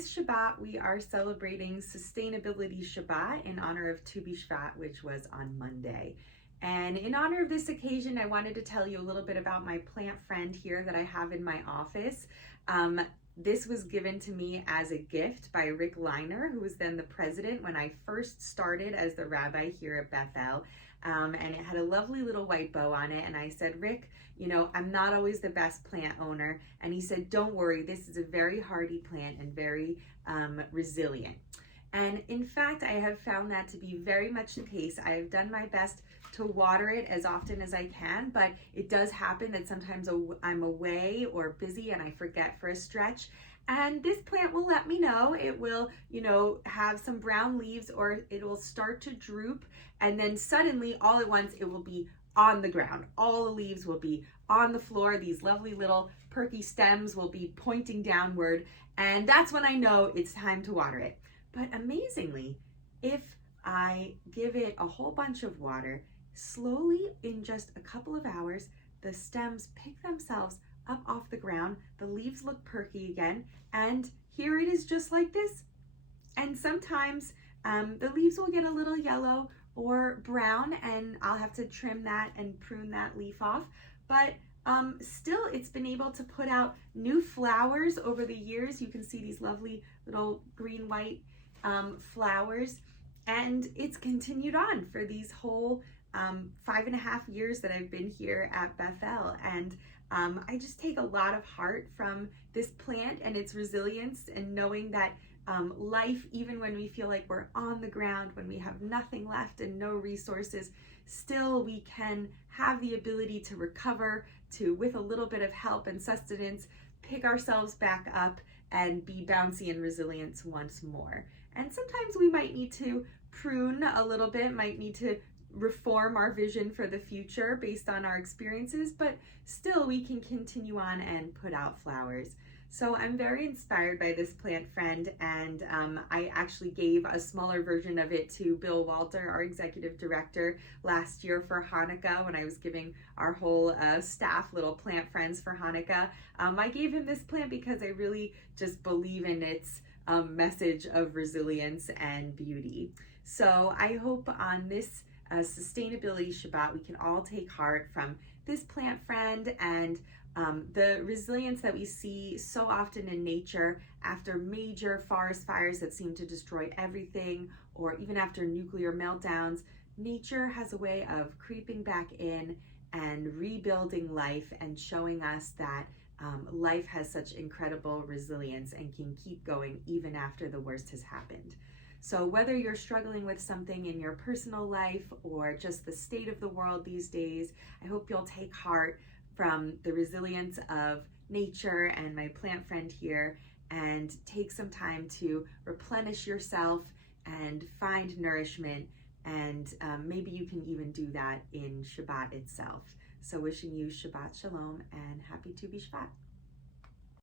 this Shabbat, we are celebrating Sustainability Shabbat in honor of Tu Bishvat, which was on Monday. And in honor of this occasion, I wanted to tell you a little bit about my plant friend here that I have in my office. This was given to me as a gift by Rick Leiner, who was then the president when I first started as the rabbi here at Bethel. And it had a lovely little white bow on it. And I said, Rick, you know, I'm not always the best plant owner. And he said, don't worry, this is a very hardy plant and very resilient. And in fact, I have found that to be very much the case. I have done my best to water it as often as I can, but it does happen that sometimes I'm away or busy and I forget for a stretch. And this plant will let me know. It will, you know, have some brown leaves, or it will start to droop, and then suddenly all at once it will be on the ground. All the leaves will be on the floor. These lovely little perky stems will be pointing downward, and that's when I know it's time to water it. But amazingly, if I give it a whole bunch of water, slowly in just a couple of hours, the stems pick themselves up off the ground, the leaves look perky again, and here it is just like this. And sometimes the leaves will get a little yellow or brown, and I'll have to trim that and prune that leaf off. But still, it's been able to put out new flowers over the years. You can see these lovely little green-white flowers, and it's continued on for these whole 5.5 years that I've been here at Bethel. And I just take a lot of heart from this plant and its resilience, and knowing that life, even when we feel like we're on the ground, when we have nothing left and no resources, still we can have the ability to recover, to, with a little bit of help and sustenance, pick ourselves back up and be bouncy and resilient once more. And sometimes we might need to prune a little bit, might need to reform our vision for the future based on our experiences, but still we can continue on and put out flowers. So I'm very inspired by this plant friend, and I actually gave a smaller version of it to Bill Walter, our executive director, last year for Hanukkah when I was giving our whole staff little plant friends for Hanukkah. I gave him this plant because I really just believe in its message of resilience and beauty. So I hope on this Sustainability Shabbat we can all take heart from this plant friend and the resilience that we see so often in nature after major forest fires that seem to destroy everything, or even after nuclear meltdowns. Nature has a way of creeping back in and rebuilding life and showing us that life has such incredible resilience and can keep going even after the worst has happened. So whether you're struggling with something in your personal life or just the state of the world these days, I hope you'll take heart from the resilience of nature and my plant friend here, and take some time to replenish yourself and find nourishment. And maybe you can even do that in Shabbat itself. So wishing you Shabbat Shalom and happy Tu Bishvat.